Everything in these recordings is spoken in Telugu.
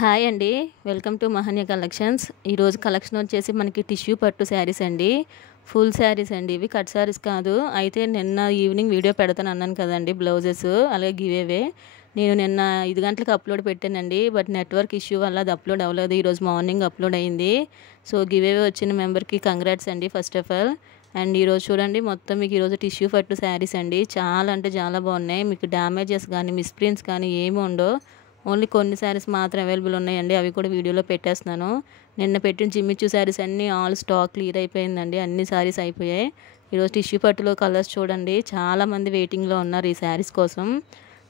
హాయ్ అండి. Welcome to Mahanya collections. ఈరోజు కలెక్షన్ వచ్చేసి మనకి టిష్యూ పట్టు శారీస్ అండి. ఫుల్ శారీస్ అండి. ఇవి కట్ శారీస్ కాదు. అయితే నిన్న ఈవినింగ్ వీడియో పెడతాను అన్నాను కదండి, బ్లౌజెస్ అలాగే గివేవే. నేను నిన్న 5 గంటలకు అప్లోడ్ పెట్టానండి. బట్ నెట్వర్క్ ఇష్యూ వల్ల అది అప్లోడ్ అవ్వలేదు. ఈరోజు మార్నింగ్ అప్లోడ్ అయింది. సో గివేవే వచ్చిన మెంబర్కి కంగ్రాట్స్ అండి ఫస్ట్ ఆఫ్ ఆల్. అండ్ ఈరోజు చూడండి, మొత్తం మీకు ఈరోజు టిష్యూ పట్టు శారీస్ అండి. చాలా అంటే చాలా బాగున్నాయి. మీకు డ్యామేజెస్ కానీ మిస్ప్రింట్స్ కానీ ఏమి ఉండవు. ఓన్లీ కొన్ని శారీస్ మాత్రం అవైలబుల్ ఉన్నాయండి. అవి కూడా వీడియోలో పెట్టేస్తున్నాను. నిన్న పెట్టిన జిమ్మిచ్చు శారీస్ అన్నీ ఆల్ స్టాక్ క్లియర్ అయిపోయిందండి. అన్ని శారీస్ అయిపోయాయి. ఈరోజు టిష్యూ పట్టులో కలర్స్ చూడండి, చాలామంది వెయిటింగ్లో ఉన్నారు ఈ శారీస్ కోసం.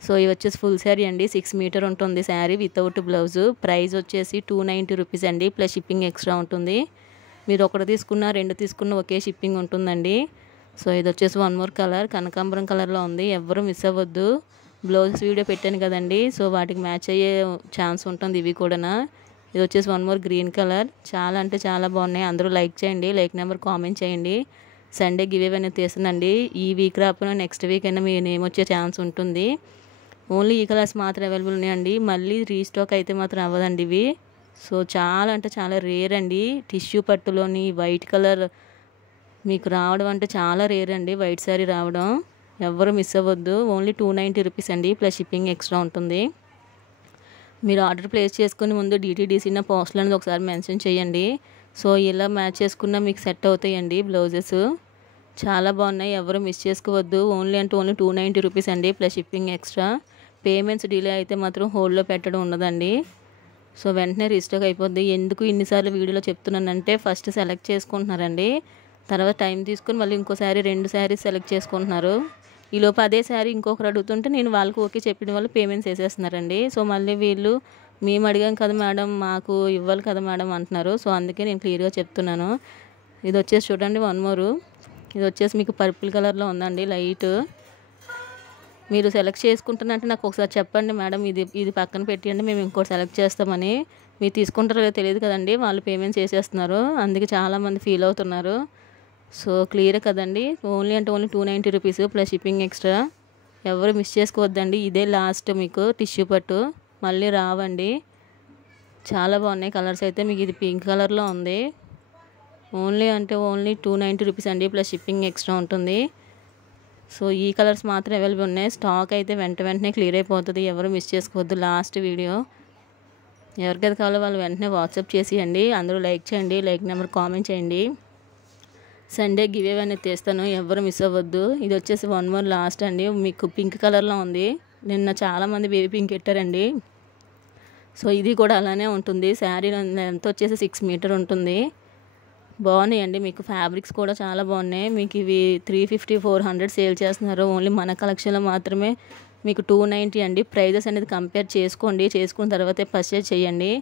సో ఇవి వచ్చేసి ఫుల్ శారీ అండి. 6 మీటర్ ఉంటుంది శారీ వితౌట్ బ్లౌజు. ప్రైస్ వచ్చేసి 290 రూపీస్ అండి. ప్లస్ షిప్పింగ్ ఎక్స్ట్రా ఉంటుంది. మీరు ఒకటి తీసుకున్న 2 తీసుకున్న ఒకే షిప్పింగ్ ఉంటుందండి. సో ఇది వచ్చేసి వన్ మోర్ కలర్, కనకాంబరం కలర్లో ఉంది. ఎవ్వరూ మిస్ అవ్వద్దు. బ్లౌజెస్ వీడియో పెట్టాను కదండి, సో వాటికి మ్యాచ్ అయ్యే ఛాన్స్ ఉంటుంది ఇవి కూడా. ఇది వచ్చేసి వన్ మోర్ గ్రీన్ కలర్. చాలా అంటే చాలా బాగున్నాయి. అందరూ లైక్ చేయండి, లైక్ నెంబర్ కామెంట్ చేయండి. సండే గివ్ అవే అనేది తీస్తుందండి. ఈ వీక్ రాకపోయినా నెక్స్ట్ వీక్ అయినా మీ నేమ్ వచ్చే ఛాన్స్ ఉంటుంది. ఓన్లీ ఈ కలర్స్ మాత్రం అవైలబుల్ ఉన్నాయండి. మళ్ళీ రీస్టాక్ అయితే మాత్రం అవ్వదండి ఇవి. సో చాలా అంటే చాలా రేర్ అండి. టిష్యూ పట్టులోని వైట్ కలర్ మీకు రావడం అంటే చాలా రేర్ అండి. వైట్ శారీ రావడం ఎవ్వరు మిస్ అవ్వద్దు. ఓన్లీ 290 రూపీస్ అండి. ప్లస్ షిప్పింగ్ ఎక్స్ట్రా ఉంటుంది. మీరు ఆర్డర్ ప్లేస్ చేసుకుని ముందు డిటీడీసీన పోస్టులు అనేది ఒకసారి మెన్షన్ చేయండి. సో ఇలా మ్యాచ్ చేసుకున్న మీకు సెట్ అవుతాయండి బ్లౌజెస్. చాలా బాగున్నాయి. ఎవరు మిస్ చేసుకోవద్దు. ఓన్లీ అంటే ఓన్లీ 290 రూపీస్ అండి. Plus shipping extra. Payments delay అయితే మాత్రం హోల్డ్లో పెట్టడం ఉండదండి. సో వెంటనే రీస్టాక్ అయిపోద్ది. ఎందుకు ఇన్నిసార్లు వీడియోలో చెప్తున్నానంటే, ఫస్ట్ సెలెక్ట్ చేసుకుంటున్నారండి, తర్వాత టైం తీసుకుని మళ్ళీ ఇంకోసారి 2 శారీస్ సెలెక్ట్ చేసుకుంటున్నారు. ఈలోపు అదే శారీ ఇంకొకరు అడుగుతుంటే నేను వాళ్ళకి ఓకే చెప్పిన వాళ్ళు పేమెంట్స్ వేసేస్తున్నారండి. సో మళ్ళీ వీళ్ళు మేము అడిగాం కదా మేడం, మాకు ఇవ్వాలి కదా మేడం అంటున్నారు. సో అందుకే నేను క్లియర్గా చెప్తున్నాను. ఇది వచ్చేసి చూడండి వన్ మోరు. ఇది వచ్చేసి మీకు పర్పుల్ కలర్లో ఉందండి లైట్. మీరు సెలెక్ట్ చేసుకుంటున్నట్టు నాకు ఒకసారి చెప్పండి మేడం, ఇది పక్కన పెట్టండి, మేము ఇంకోటి సెలెక్ట్ చేస్తామని. మీరు తీసుకుంటారో లేదో తెలియదు కదండి, వాళ్ళు పేమెంట్స్ వేసేస్తున్నారు. అందుకే చాలామంది ఫీల్ అవుతున్నారు. సో క్లియర్ కదండి. ఓన్లీ అంటే only 290 rupees plus shipping extra. ఎవరు మిస్ చేసుకోవద్దండి. ఇదే లాస్ట్ మీకు టిష్యూ పట్టు, మళ్ళీ రావండి. చాలా బాగున్నాయి కలర్స్ అయితే. మీకు ఇది పింక్ కలర్లో ఉంది. ఓన్లీ అంటే ఓన్లీ 290 రూపీస్ అండి. ప్లస్ షిప్పింగ్ ఎక్స్ట్రా ఉంటుంది. సో ఈ కలర్స్ మాత్రం అవైలబుల్ ఉన్నాయి. స్టాక్ అయితే వెంటనే క్లియర్ అయిపోతుంది. ఎవరు మిస్ చేసుకోవద్దు. లాస్ట్ వీడియో ఎవరికైతే కావాలో వాళ్ళు వెంటనే వాట్సాప్ చేసేయండి. అందరూ లైక్ చేయండి, లైక్ నెంబర్ కామెంట్ చేయండి. సండే గివ్ అవే అనేది తీస్తాను, ఎవరు మిస్ అవ్వద్దు. ఇది వచ్చేసి వన్ మోర్ లాస్ట్ అండి. మీకు పింక్ కలర్లో ఉంది. నిన్న చాలామంది బేబీ పింక్ పెట్టారండి. సో ఇది కూడా అలానే ఉంటుంది. శారీ లెంత్ వచ్చేసి 6 మీటర్ ఉంటుంది. బాగున్నాయండి. మీకు ఫ్యాబ్రిక్స్ కూడా చాలా బాగున్నాయి. మీకు ఇవి 350, 400 సేల్ చేస్తున్నారు. ఓన్లీ మన కలెక్షన్లో మాత్రమే మీకు 290 అండి. ప్రైజెస్ అనేది కంపేర్ చేసుకోండి. చేసుకున్న తర్వాతే పర్చేజ్ చేయండి.